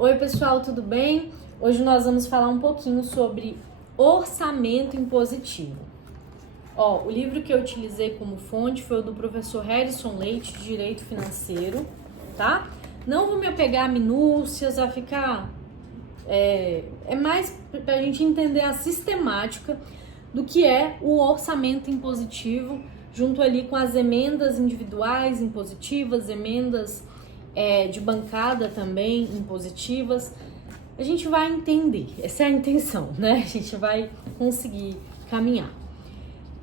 Oi pessoal, tudo bem? Hoje nós vamos falar um pouquinho sobre orçamento impositivo. O livro que eu utilizei como fonte foi o do professor Harrison Leite, de Direito Financeiro, tá? Não vou me apegar a minúcias, a ficar... É mais pra gente entender a sistemática do que é o orçamento impositivo, junto ali com as emendas individuais impositivas, emendas de bancada também impositivas. A gente vai entender, essa é a intenção, né? A gente vai conseguir caminhar.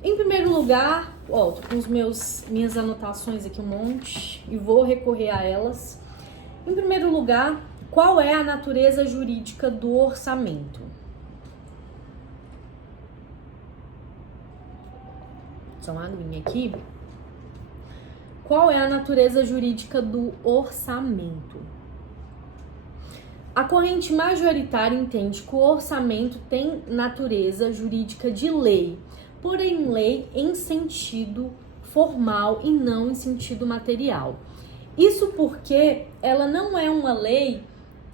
Em primeiro lugar, tô com minhas anotações aqui um monte e vou recorrer a elas. Em primeiro lugar, qual é a natureza jurídica do orçamento? Só uma aguinha aqui. Qual é a natureza jurídica do orçamento? A corrente majoritária entende que o orçamento tem natureza jurídica de lei, porém lei em sentido formal e não em sentido material. Isso porque ela não é uma lei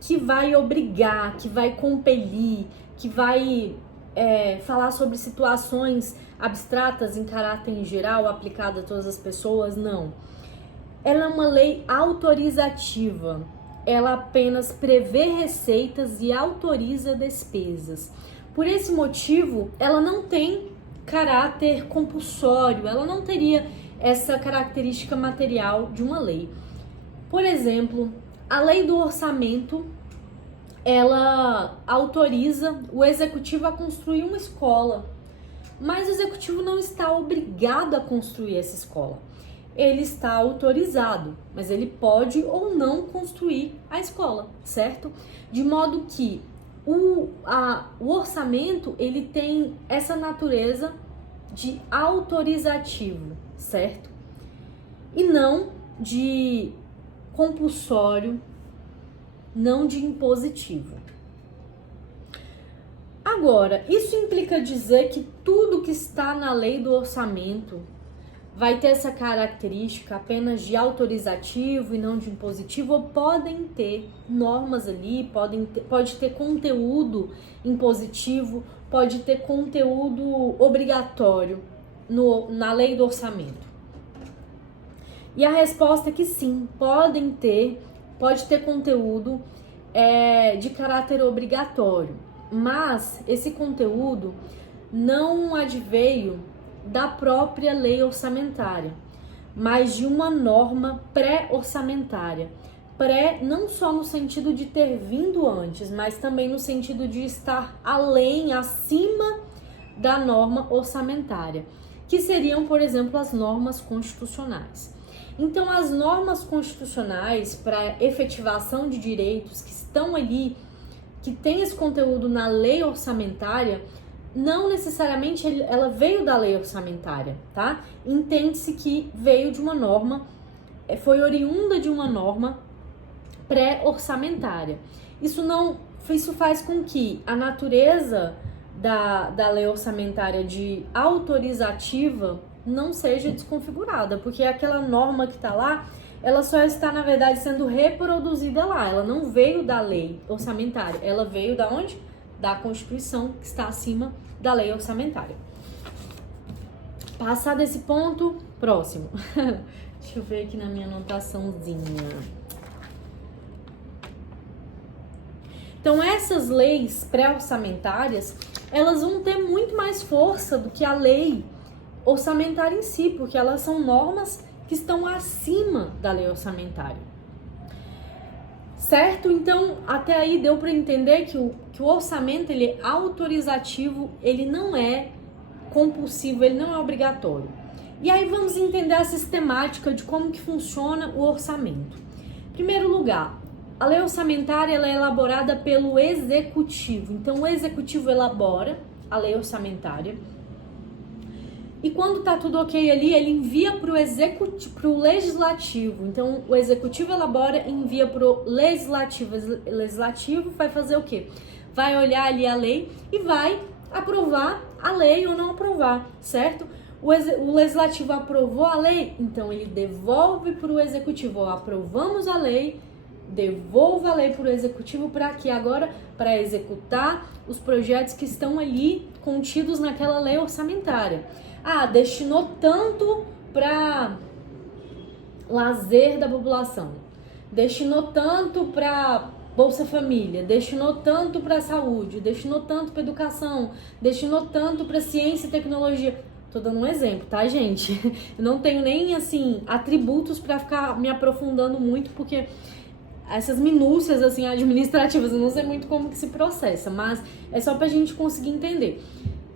que vai obrigar, que vai compelir, que vai falar sobre situações abstratas em caráter geral, aplicada a todas as pessoas, não. Ela é uma lei autorizativa. Ela apenas prevê receitas e autoriza despesas. Por esse motivo, ela não tem caráter compulsório, ela não teria essa característica material de uma lei. Por exemplo, a lei do orçamento, ela autoriza o executivo a construir uma escola, mas o executivo não está obrigado a construir essa escola. Ele está autorizado, mas ele pode ou não construir a escola, certo? De modo que o orçamento, ele tem essa natureza de autorizativo, certo? E não de compulsório, não de impositivo. Agora, isso implica dizer que tudo que está na lei do orçamento vai ter essa característica apenas de autorizativo e não de impositivo, ou podem ter normas ali, pode ter conteúdo impositivo, pode ter conteúdo obrigatório na lei do orçamento? E a resposta é que sim, pode ter conteúdo de caráter obrigatório, mas esse conteúdo não adveio da própria lei orçamentária, mas de uma norma pré-orçamentária. Pré não só no sentido de ter vindo antes, mas também no sentido de estar além, acima da norma orçamentária, que seriam, por exemplo, as normas constitucionais. Então, as normas constitucionais para efetivação de direitos que estão ali, que tem esse conteúdo na lei orçamentária, não necessariamente ela veio da lei orçamentária, tá? Entende-se que veio de uma norma, foi oriunda de uma norma pré-orçamentária. Isso faz com que a natureza da lei orçamentária de autorizativa não seja desconfigurada, porque aquela norma que está lá, ela só está, na verdade, sendo reproduzida lá. Ela não veio da lei orçamentária, ela veio da onde? Da Constituição, que está acima da lei orçamentária. Passado esse ponto, próximo. Deixa eu ver aqui na minha anotaçãozinha. Então, essas leis pré-orçamentárias, elas vão ter muito mais força do que a lei orçamentária em si, porque elas são normas que estão acima da lei orçamentária. Certo? Então, até aí deu para entender que o orçamento, ele é autorizativo, ele não é compulsivo, ele não é obrigatório. E aí vamos entender a sistemática de como que funciona o orçamento. Em primeiro lugar, a lei orçamentária, ela é elaborada pelo executivo. Então, o executivo elabora a lei orçamentária. E quando tá tudo ok ali, ele envia para o legislativo. Então, o executivo elabora e envia para o legislativo. O legislativo vai fazer o quê? Vai olhar ali a lei e vai aprovar a lei ou não aprovar, certo? O legislativo aprovou a lei, então ele devolve para o executivo. Aprovamos a lei, devolva a lei para o executivo para que agora, para executar os projetos que estão ali contidos naquela lei orçamentária. Ah, destinou tanto para lazer da população, destinou tanto para Bolsa Família, destinou tanto para saúde, destinou tanto para educação, destinou tanto para ciência e tecnologia. Tô dando um exemplo, tá, gente? Eu não tenho nem, assim, atributos para ficar me aprofundando muito, porque essas minúcias, assim, administrativas, eu não sei muito como que se processa, mas é só pra gente conseguir entender.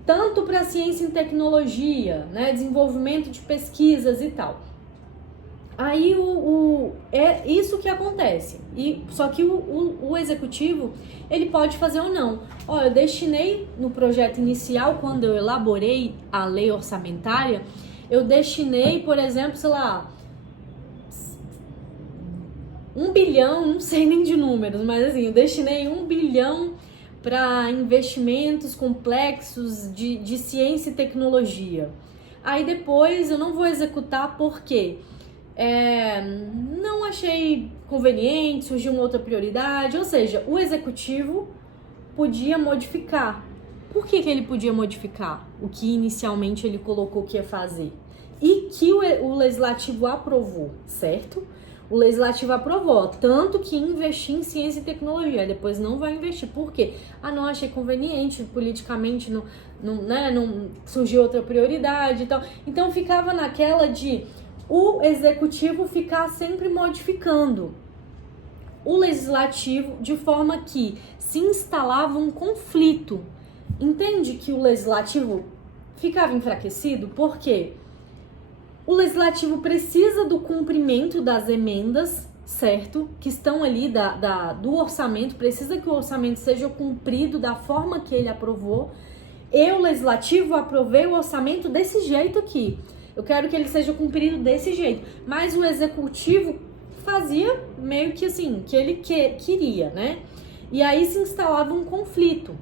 Tanto para ciência e tecnologia, né, desenvolvimento de pesquisas e tal. Aí é isso que acontece. Só que o executivo, ele pode fazer ou não. Ó, eu destinei no projeto inicial, quando eu elaborei a lei orçamentária, eu destinei, por exemplo, sei lá, 1 bilhão, não sei nem de números, mas assim, eu destinei 1 bilhão para investimentos complexos de ciência e tecnologia. Aí depois eu não vou executar porque não achei conveniente, surgiu uma outra prioridade, ou seja, o executivo podia modificar. Por que ele podia modificar o que inicialmente ele colocou que ia fazer? E que o legislativo aprovou, certo? O legislativo aprovou, tanto que investir em ciência e tecnologia, depois não vai investir. Por quê? Ah, não achei conveniente, politicamente não surgiu outra prioridade e tal. Então ficava naquela de o executivo ficar sempre modificando o legislativo de forma que se instalava um conflito. Entende que o legislativo ficava enfraquecido? Por quê? O legislativo precisa do cumprimento das emendas, certo? Que estão ali do orçamento, precisa que o orçamento seja cumprido da forma que ele aprovou. Eu, legislativo, aprovei o orçamento desse jeito aqui. Eu quero que ele seja cumprido desse jeito. Mas o executivo fazia meio que assim, que ele queria, né? E aí se instalava um conflito.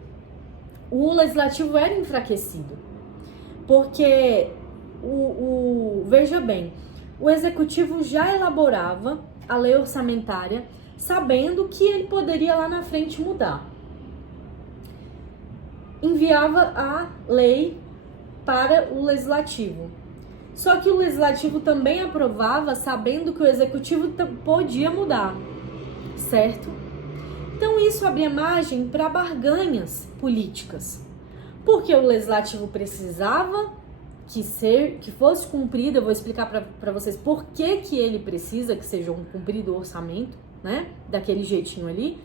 O legislativo era enfraquecido. Porque, veja bem, o executivo já elaborava a lei orçamentária sabendo que ele poderia lá na frente mudar. Enviava a lei para o legislativo. Só que o legislativo também aprovava sabendo que o executivo podia mudar, certo? Então isso abria margem para barganhas políticas. Porque o legislativo precisava que fosse cumprido, eu vou explicar para vocês por que ele precisa que seja cumprido o orçamento, né? Daquele jeitinho ali.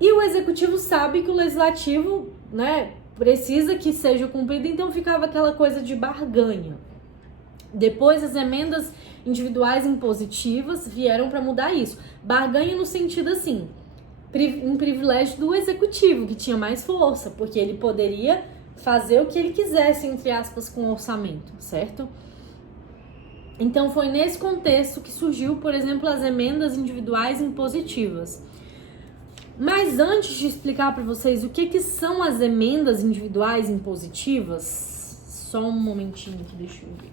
E o executivo sabe que o legislativo, né, precisa que seja cumprido, então ficava aquela coisa de barganha. Depois as emendas individuais impositivas vieram para mudar isso. Barganha no sentido assim, um privilégio do executivo, que tinha mais força, porque ele poderia fazer o que ele quisesse, entre aspas, com o orçamento, certo? Então foi nesse contexto que surgiu, por exemplo, as emendas individuais impositivas. Mas antes de explicar para vocês o que são as emendas individuais impositivas, só um momentinho aqui, deixa eu ver.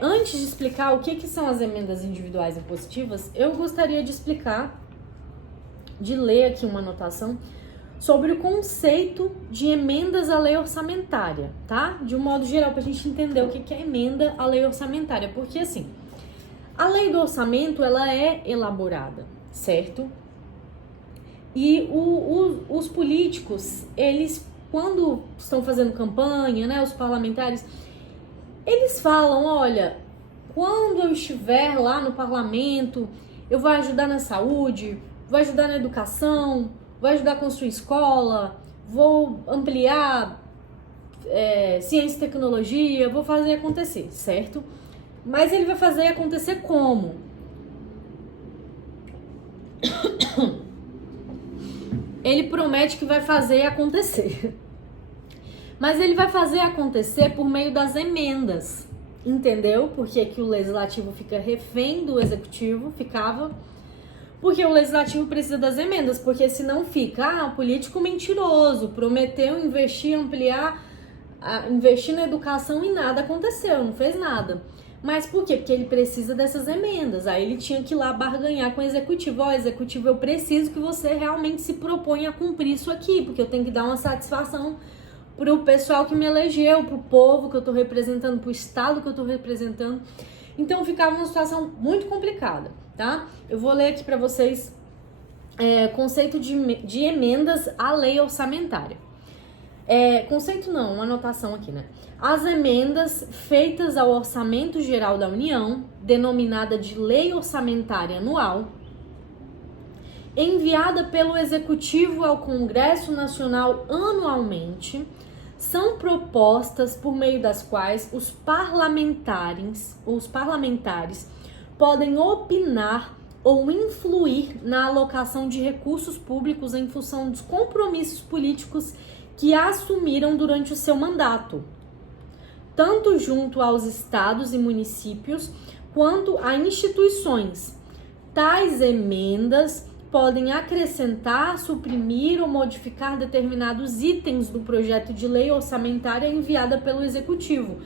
Antes de explicar o que são as emendas individuais impositivas, eu gostaria de explicar, de ler aqui uma anotação sobre o conceito de emendas à lei orçamentária, tá? De um modo geral, para a gente entender o que é emenda à lei orçamentária, porque assim, a lei do orçamento, ela é elaborada, certo? E os políticos, eles, quando estão fazendo campanha, né, os parlamentares, eles falam, olha, quando eu estiver lá no parlamento, eu vou ajudar na saúde, vou ajudar na educação, vou ajudar a construir escola, vou ampliar ciência e tecnologia, vou fazer acontecer, certo? Mas ele vai fazer acontecer como? Ele promete que vai fazer acontecer. Mas ele vai fazer acontecer por meio das emendas, entendeu? Porque que o legislativo fica refém do executivo, ficava. Porque o legislativo precisa das emendas, porque senão fica, político mentiroso, prometeu investir, ampliar, investir na educação e nada aconteceu, não fez nada. Mas por quê? Porque ele precisa dessas emendas. Aí ele tinha que ir lá barganhar com o executivo. Ó, executivo, eu preciso que você realmente se proponha a cumprir isso aqui, porque eu tenho que dar uma satisfação pro pessoal que me elegeu, pro povo que eu tô representando, pro estado que eu tô representando. Então ficava uma situação muito complicada, tá? Eu vou ler aqui para vocês conceito de emendas à lei orçamentária. Conceito não, uma anotação aqui, né? As emendas feitas ao Orçamento Geral da União, denominada de Lei Orçamentária Anual, enviada pelo Executivo ao Congresso Nacional anualmente, são propostas por meio das quais os parlamentares podem opinar ou influir na alocação de recursos públicos em função dos compromissos políticos que assumiram durante o seu mandato, tanto junto aos estados e municípios quanto a instituições. Tais emendas podem acrescentar, suprimir ou modificar determinados itens do projeto de lei orçamentária enviada pelo Executivo.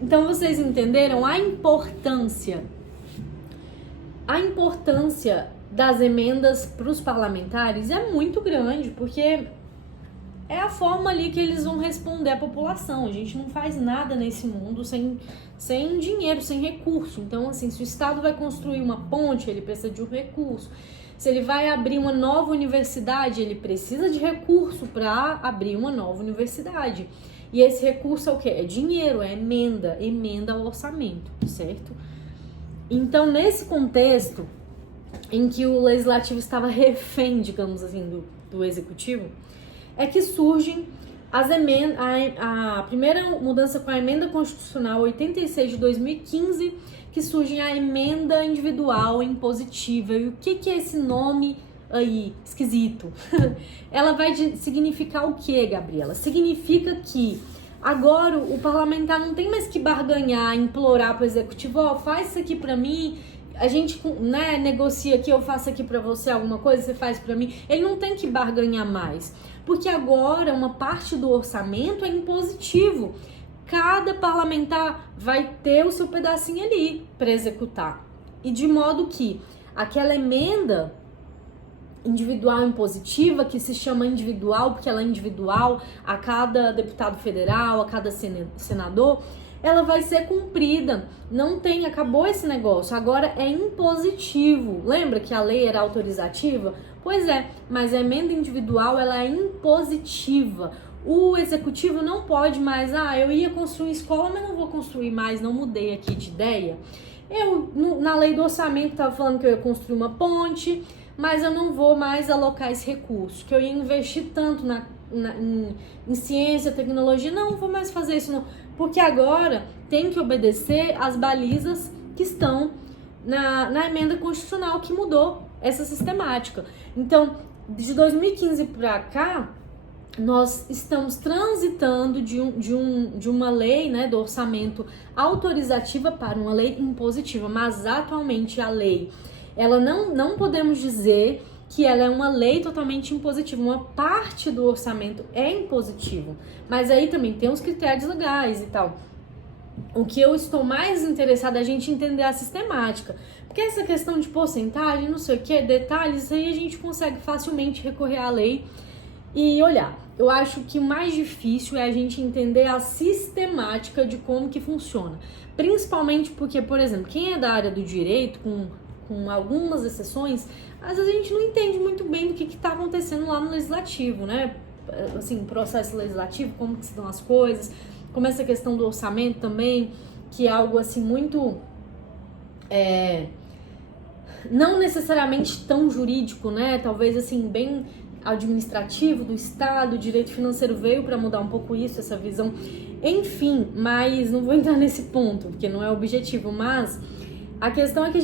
Então vocês entenderam a importância das emendas para os parlamentares é muito grande, porque é a forma ali que eles vão responder à população. A gente não faz nada nesse mundo sem dinheiro, sem recurso. Então, assim, se o Estado vai construir uma ponte, ele precisa de um recurso. Se ele vai abrir uma nova universidade, ele precisa de recurso para abrir uma nova universidade. E esse recurso é o quê? É dinheiro, é emenda ao orçamento, certo? Então, nesse contexto em que o legislativo estava refém, digamos assim, do executivo, é que surgem as emendas, a primeira mudança com a emenda constitucional 86 de 2015, que surge a emenda individual impositiva. E o que é esse nome aí esquisito? Ela vai significar o que, Gabriela? Significa que agora o parlamentar não tem mais que barganhar, implorar para o executivo, ó, faz isso aqui para mim, a gente, né, negocia aqui, eu faço aqui para você alguma coisa, você faz para mim. Ele não tem que barganhar mais, porque agora uma parte do orçamento é impositivo. Cada parlamentar vai ter o seu pedacinho ali para executar. E de modo que aquela emenda individual impositiva, que se chama individual porque ela é individual a cada deputado federal, a cada senador, ela vai ser cumprida. Não tem, acabou esse negócio, agora é impositivo. Lembra que a lei era autorizativa? Pois é, mas a emenda individual, ela é impositiva. O executivo não pode mais, eu ia construir escola, mas não vou construir mais, não mudei aqui de ideia. Na lei do orçamento estava falando que eu ia construir uma ponte, mas eu não vou mais alocar esse recurso, que eu ia investir tanto em ciência, tecnologia, não vou mais fazer isso não, porque agora tem que obedecer às balizas que estão na emenda constitucional que mudou essa sistemática. Então, de 2015 para cá, nós estamos transitando de uma lei, né, do orçamento autorizativa para uma lei impositiva, mas atualmente a lei, ela não podemos dizer que ela é uma lei totalmente impositiva. Uma parte do orçamento é impositivo, mas aí também tem os critérios legais e tal. O que eu estou mais interessada é a gente entender a sistemática, porque essa questão de porcentagem, não sei o que, detalhes, aí a gente consegue facilmente recorrer à lei e olhar. Eu acho que o mais difícil é a gente entender a sistemática de como que funciona, principalmente porque, por exemplo, quem é da área do direito, com algumas exceções, às vezes a gente não entende muito bem do que está acontecendo lá no legislativo, né? Assim, processo legislativo, como que se dão as coisas, como essa questão do orçamento também, que é algo assim muito não necessariamente tão jurídico, né? Talvez assim, bem administrativo do Estado, o direito financeiro veio para mudar um pouco isso, essa visão, enfim, mas não vou entrar nesse ponto, porque não é o objetivo, mas a questão é que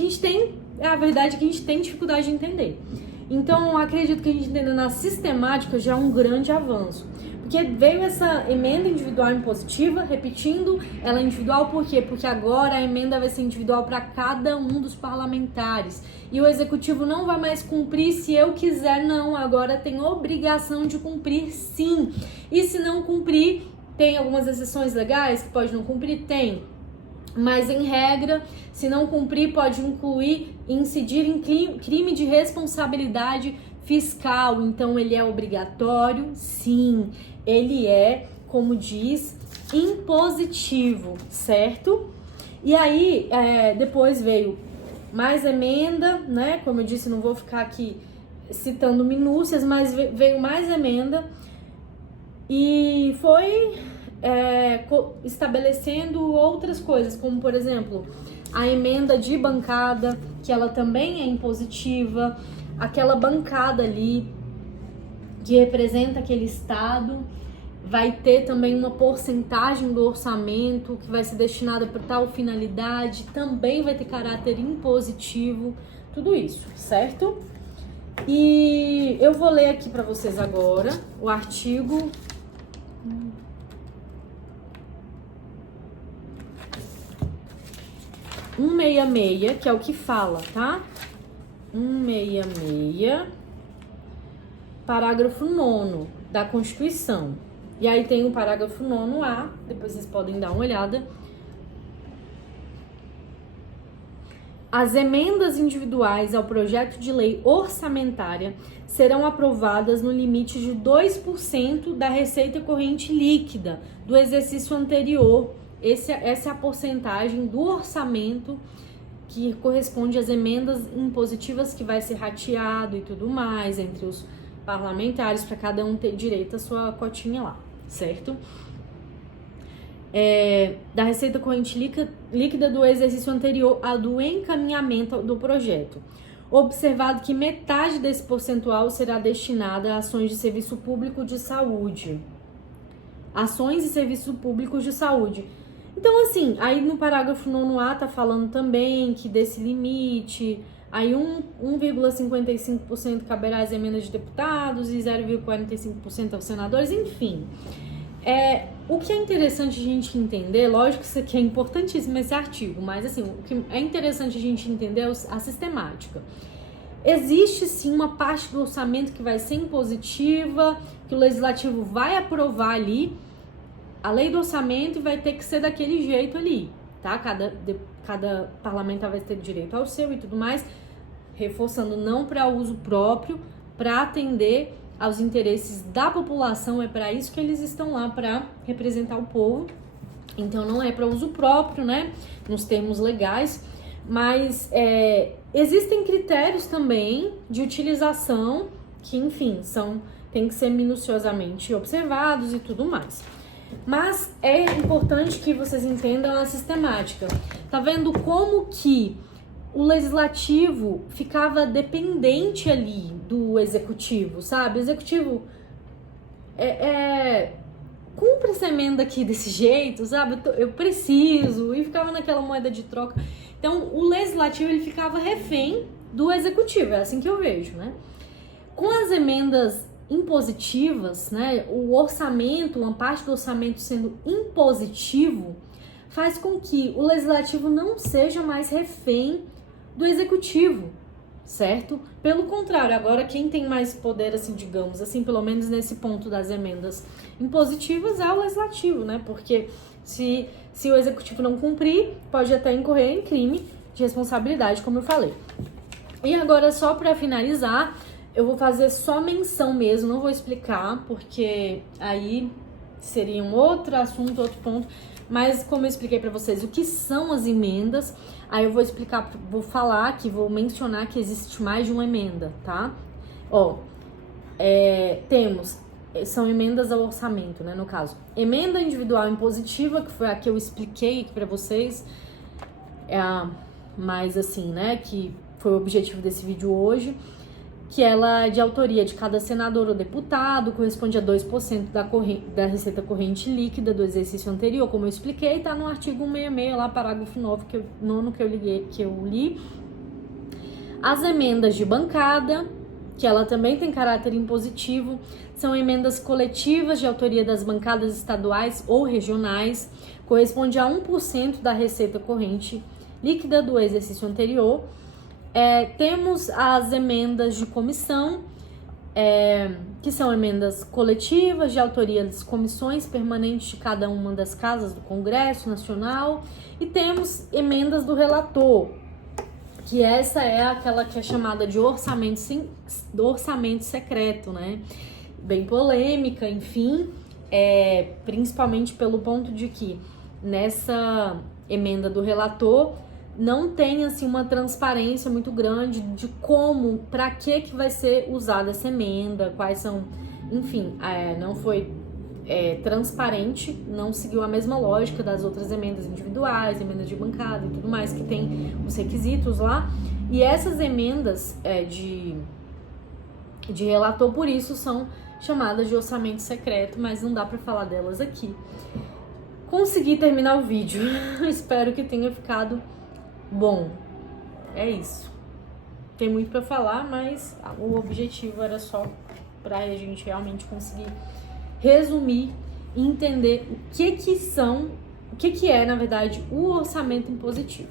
a verdade é que a gente tem dificuldade de entender. Então, acredito que a gente entendendo a sistemática já é um grande avanço, Porque veio essa emenda individual impositiva, repetindo, ela é individual por quê? Porque agora a emenda vai ser individual para cada um dos parlamentares. E o executivo não vai mais cumprir se eu quiser, não. Agora tem obrigação de cumprir, sim. E se não cumprir, tem algumas exceções legais que pode não cumprir? Tem. Mas, em regra, se não cumprir, pode incidir em crime de responsabilidade fiscal. Então, ele é obrigatório? Sim. Ele é, como diz, impositivo, certo? E aí, depois veio mais emenda, né? Como eu disse, não vou ficar aqui citando minúcias, mas veio mais emenda e foi estabelecendo outras coisas, como, por exemplo, a emenda de bancada, que ela também é impositiva, aquela bancada ali que representa aquele estado vai ter também uma porcentagem do orçamento que vai ser destinada para tal finalidade, também vai ter caráter impositivo, tudo isso, certo? E eu vou ler aqui para vocês agora o artigo 166, que é o que fala, tá? 166, parágrafo 9º da Constituição. E aí tem o parágrafo 9º-A, depois vocês podem dar uma olhada. As emendas individuais ao projeto de lei orçamentária serão aprovadas no limite de 2% da receita corrente líquida do exercício anterior. Essa é a porcentagem do orçamento que corresponde às emendas impositivas que vai ser rateado e tudo mais entre os parlamentares para cada um ter direito à sua cotinha lá, certo? Da receita corrente líquida do exercício anterior ao do encaminhamento do projeto. Observado que metade desse percentual será destinada a ações de serviço público de saúde. Ações e serviços públicos de saúde. Então, assim, aí no parágrafo 9º-A tá falando também que desse limite, aí 1,55% caberá às emendas de deputados e 0,45% aos senadores, enfim. O que é interessante a gente entender, lógico que isso aqui é importantíssimo esse artigo, mas assim, o que é interessante a gente entender é a sistemática. Existe sim uma parte do orçamento que vai ser impositiva, que o legislativo vai aprovar ali, a lei do orçamento vai ter que ser daquele jeito ali, tá? Cada parlamentar vai ter direito ao seu e tudo mais, reforçando não para uso próprio, para atender aos interesses da população, é para isso que eles estão lá, para representar o povo. Então não é para uso próprio, né, nos termos legais, mas existem critérios também de utilização que, enfim, tem que ser minuciosamente observados e tudo mais. Mas é importante que vocês entendam a sistemática. Tá vendo como que o legislativo ficava dependente ali do executivo, sabe? O executivo cumpre essa emenda aqui desse jeito, sabe? Eu preciso, e ficava naquela moeda de troca. Então, o legislativo, ele ficava refém do executivo, é assim que eu vejo, né? Com as emendas impositivas, né, o orçamento, uma parte do orçamento sendo impositivo, faz com que o legislativo não seja mais refém do executivo, certo? Pelo contrário, agora quem tem mais poder, assim, digamos assim, pelo menos nesse ponto das emendas impositivas, é o legislativo, né? Porque se o executivo não cumprir, pode até incorrer em crime de responsabilidade, como eu falei. E agora, só para finalizar, eu vou fazer só menção mesmo, não vou explicar, porque aí seria um outro assunto, outro ponto. Mas como eu expliquei para vocês o que são as emendas, aí eu vou explicar, vou mencionar que existe mais de uma emenda, tá? São emendas ao orçamento, né, no caso. Emenda individual impositiva, que foi a que eu expliquei aqui para vocês, mais assim, né, que foi o objetivo desse vídeo hoje, que ela é de autoria de cada senador ou deputado, corresponde a 2% da receita corrente líquida do exercício anterior, como eu expliquei, tá no artigo 166, lá, parágrafo 9, que eu li. As emendas de bancada, que ela também tem caráter impositivo, são emendas coletivas de autoria das bancadas estaduais ou regionais, corresponde a 1% da receita corrente líquida do exercício anterior. Temos as emendas de comissão, que são emendas coletivas de autoria das comissões permanentes de cada uma das casas do Congresso Nacional, e temos emendas do relator, que essa é aquela que é chamada de orçamento secreto, né? Bem polêmica, enfim, principalmente pelo ponto de que nessa emenda do relator não tem assim uma transparência muito grande de como, para que vai ser usada essa emenda, quais são, enfim, não foi transparente, não seguiu a mesma lógica das outras emendas individuais, emendas de bancada e tudo mais, que tem os requisitos lá. E essas emendas de relator, por isso, são chamadas de orçamento secreto, mas não dá para falar delas aqui. Consegui terminar o vídeo, espero que tenha ficado bom. É isso. Tem muito para falar, mas o objetivo era só para a gente realmente conseguir resumir e entender o que é, na verdade, o orçamento impositivo.